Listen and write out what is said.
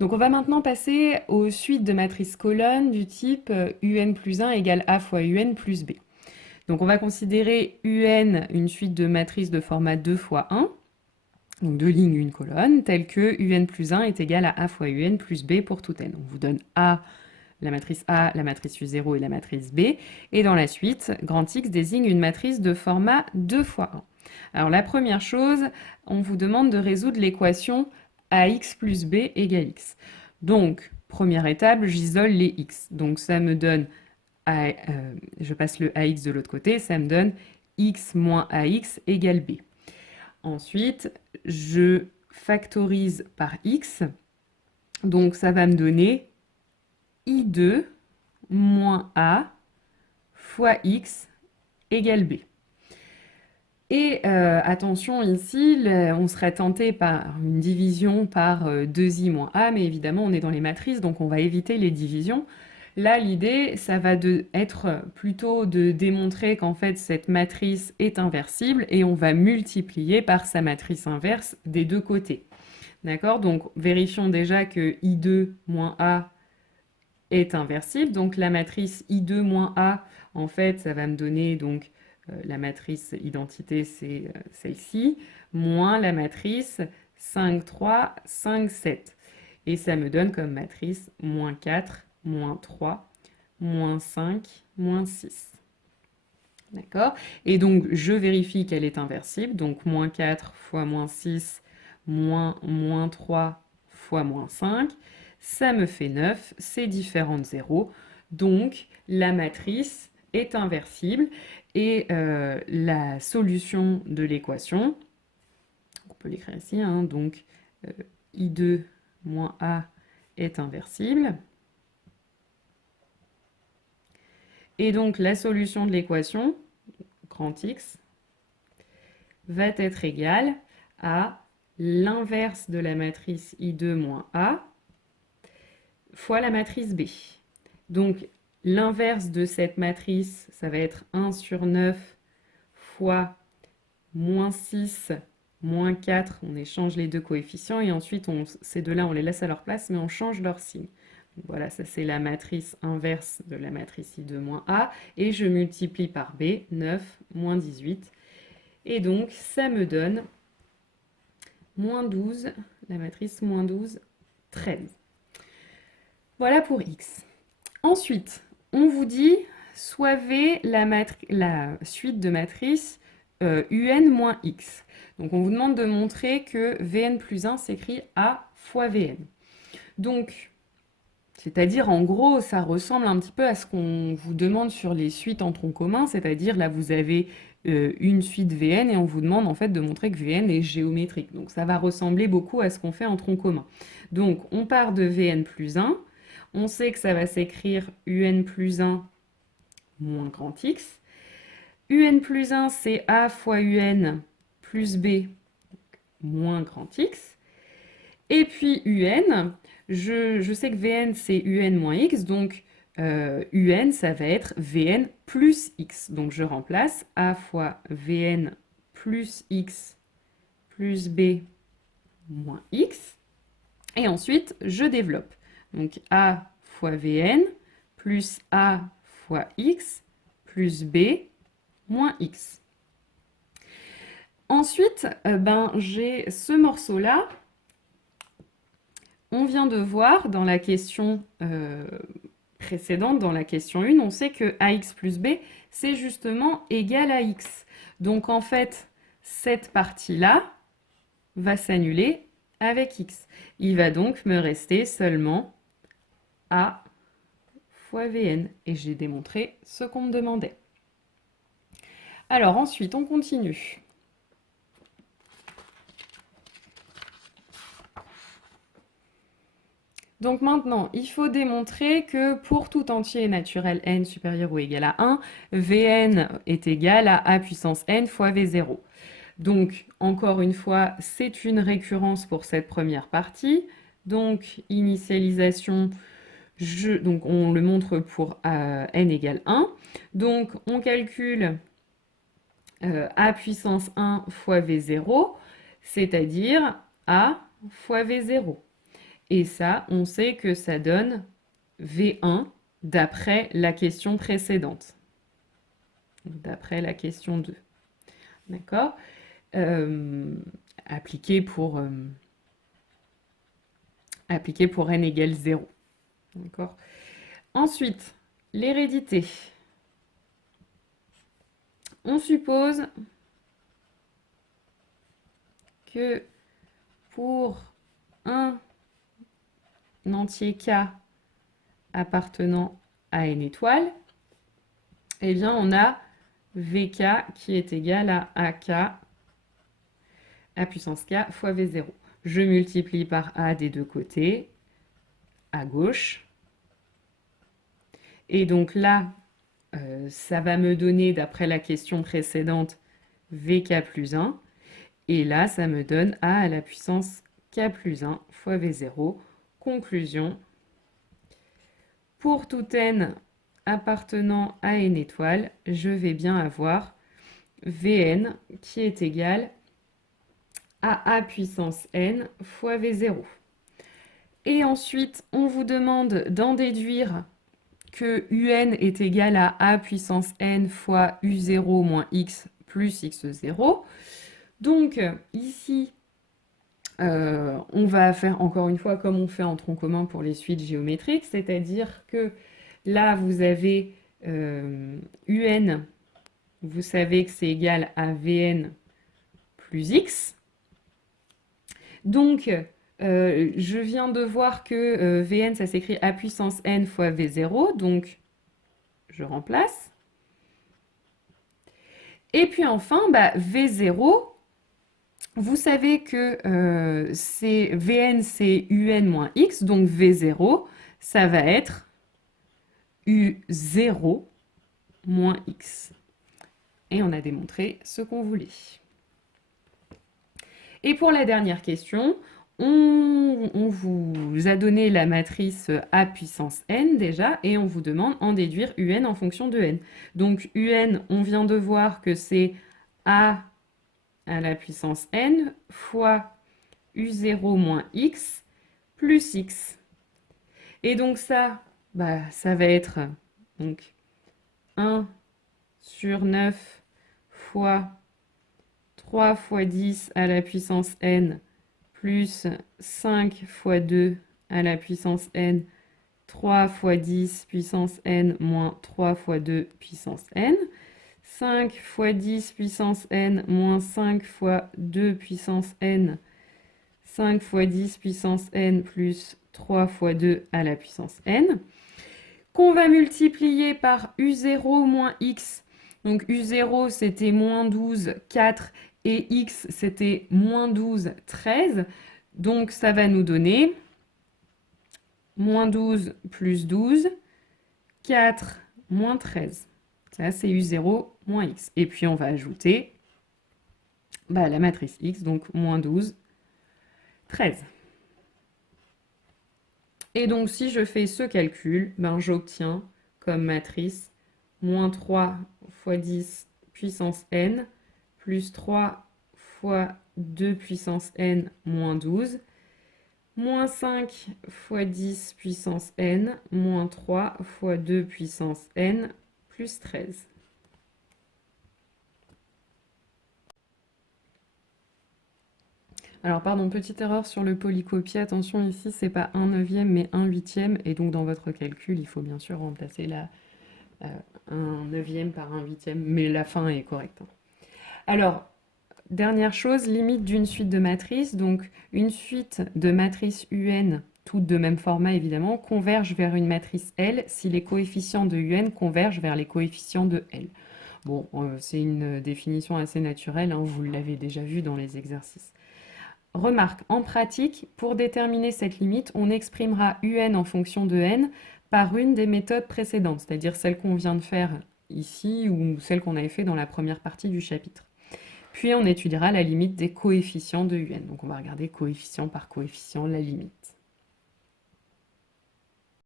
Donc on va maintenant passer aux suites de matrices colonnes du type UN plus 1 égale A fois UN plus B. Donc on va considérer UN une suite de matrices de format 2 fois 1, donc deux lignes, une colonne, telle que UN plus 1 est égal à A fois UN plus B pour tout n. On vous donne A, la matrice A, la matrice U0 et la matrice B. Et dans la suite, grand X désigne une matrice de format 2 fois 1. Alors la première chose, on vous demande de résoudre l'équation AX plus B égale X. Donc, première étape, j'isole les X. Donc ça me donne, je passe le AX de l'autre côté, ça me donne X moins AX égale B. Ensuite, je factorise par X. Donc ça va me donner I2 moins A fois X égale B. Et attention ici, on serait tenté par une division par 2i moins a, mais évidemment on est dans les matrices, donc on va éviter les divisions. Là, l'idée, ça va être plutôt de démontrer qu'en fait cette matrice est inversible et on va multiplier par sa matrice inverse des deux côtés. D'accord? Donc vérifions déjà que I2 moins A est inversible. Donc la matrice I2 moins A, en fait, ça va me donner donc la matrice identité, c'est celle-ci, moins la matrice 5, 3, 5, 7. Et ça me donne comme matrice moins 4, moins 3, moins 5, moins 6. D'accord? Et donc, je vérifie qu'elle est inversible. Donc, moins 4 fois moins 6, moins 3 fois moins 5. Ça me fait 9. C'est différent de 0. Donc, la matrice est inversible. Et la solution de l'équation, on peut l'écrire ici, hein, donc I2 moins A est inversible. Et donc la solution de l'équation, grand X, va être égale à l'inverse de la matrice I2 moins A fois la matrice B. Donc l'inverse de cette matrice, ça va être 1 sur 9 fois moins 6, moins 4, on échange les deux coefficients et ensuite ces deux-là on les laisse à leur place mais on change leur signe. Donc voilà, ça c'est la matrice inverse de la matrice I2 moins A et je multiplie par B, 9, moins 18 et donc ça me donne moins 12, la matrice moins 12, 13. Voilà pour X. Ensuite, on vous dit soivez la suite de matrices UN moins X. Donc on vous demande de montrer que Vn plus 1 s'écrit A fois Vn. Donc, c'est-à-dire en gros, ça ressemble un petit peu à ce qu'on vous demande sur les suites en tronc commun, c'est-à-dire là vous avez une suite Vn et on vous demande en fait de montrer que Vn est géométrique. Donc ça va ressembler beaucoup à ce qu'on fait en tronc commun. Donc on part de Vn plus 1, on sait que ça va s'écrire Un plus 1 moins grand X. Un plus 1, c'est A fois Un plus B moins grand X. Et puis Un, je sais que Vn, c'est Un moins X, donc Un, ça va être Vn plus X. Donc je remplace A fois Vn plus X plus B moins X. Et ensuite, je développe. Donc A fois Vn plus A fois X plus B moins X. Ensuite, j'ai ce morceau-là. On vient de voir dans la question précédente, dans la question 1, on sait que AX plus B, c'est justement égal à X. Donc en fait, cette partie-là va s'annuler avec X. Il va donc me rester seulement A fois Vn. Et j'ai démontré ce qu'on me demandait. Alors ensuite, on continue. Donc maintenant, il faut démontrer que pour tout entier naturel n supérieur ou égal à 1, Vn est égal à A puissance n fois V0. Donc, encore une fois, c'est une récurrence pour cette première partie. Donc, initialisation, donc on le montre pour n égale 1. Donc, on calcule A puissance 1 fois V0, c'est-à-dire A fois V0. Et ça, on sait que ça donne V1 d'après la question précédente. D'après la question 2. D'accord? Appliqué pour n égale 0. D'accord? Ensuite, l'hérédité. On suppose que pour un entier K appartenant à n étoiles, eh bien on a Vk qui est égal à Ak à puissance K fois V0. Je multiplie par A des deux côtés, à gauche. Et donc là, ça va me donner, d'après la question précédente, Vk plus 1. Et là, ça me donne A à la puissance K plus 1 fois V0. Conclusion, pour tout n appartenant à n étoiles, je vais bien avoir Vn qui est égal à A puissance n fois V0. Et ensuite, on vous demande d'en déduire que Un est égal à A puissance n fois U0 moins x plus x0. Donc ici, on va faire encore une fois comme on fait en tronc commun pour les suites géométriques, c'est-à-dire que là, vous avez Un, vous savez que c'est égal à Vn plus x. Donc, je viens de voir que Vn, ça s'écrit A puissance n fois V0, donc je remplace. Et puis enfin, V0, vous savez que Vn, c'est Un moins x, donc V0, ça va être U0 moins x. Et on a démontré ce qu'on voulait. Et pour la dernière question, on vous a donné la matrice A puissance n déjà, et on vous demande en déduire Un en fonction de n. Donc Un, on vient de voir que c'est A à la puissance n fois U0 moins x plus x. Et donc ça, ça va être donc 1 sur 9 fois 3 fois 10 à la puissance n plus 5 fois 2 à la puissance n, 3 fois 10 puissance n moins 3 fois 2 puissance n, 5 fois 10 puissance n moins 5 fois 2 puissance n, 5 fois 10 puissance n plus 3 fois 2 à la puissance n, qu'on va multiplier par U0 moins x. Donc U0, c'était moins 12, 4, et x, c'était moins 12, 13. Donc ça va nous donner moins 12 plus 12, 4 moins 13. Ça, c'est U0 moins x. Et puis on va ajouter la matrice x, donc moins 12, 13. Et donc si je fais ce calcul, j'obtiens comme matrice moins 3 fois 10 puissance n plus 3 fois 2 puissance n moins 12, moins 5 fois 10 puissance n moins 3 fois 2 puissance n plus 13. Alors pardon, petite erreur sur le polycopier, attention ici c'est pas 1/9 mais 1/8, et donc dans votre calcul il faut bien sûr remplacer la 1/9 par 1/8, mais la fin est correcte. Alors, dernière chose, limite d'une suite de matrices. Donc, une suite de matrices UN, toutes de même format évidemment, convergent vers une matrice L si les coefficients de UN convergent vers les coefficients de L. Bon, c'est une définition assez naturelle, hein, vous l'avez déjà vu dans les exercices. Remarque, en pratique, pour déterminer cette limite, on exprimera UN en fonction de N par une des méthodes précédentes, c'est-à-dire celle qu'on vient de faire ici ou celle qu'on avait fait dans la première partie du chapitre. Puis on étudiera la limite des coefficients de UN. Donc on va regarder coefficient par coefficient la limite.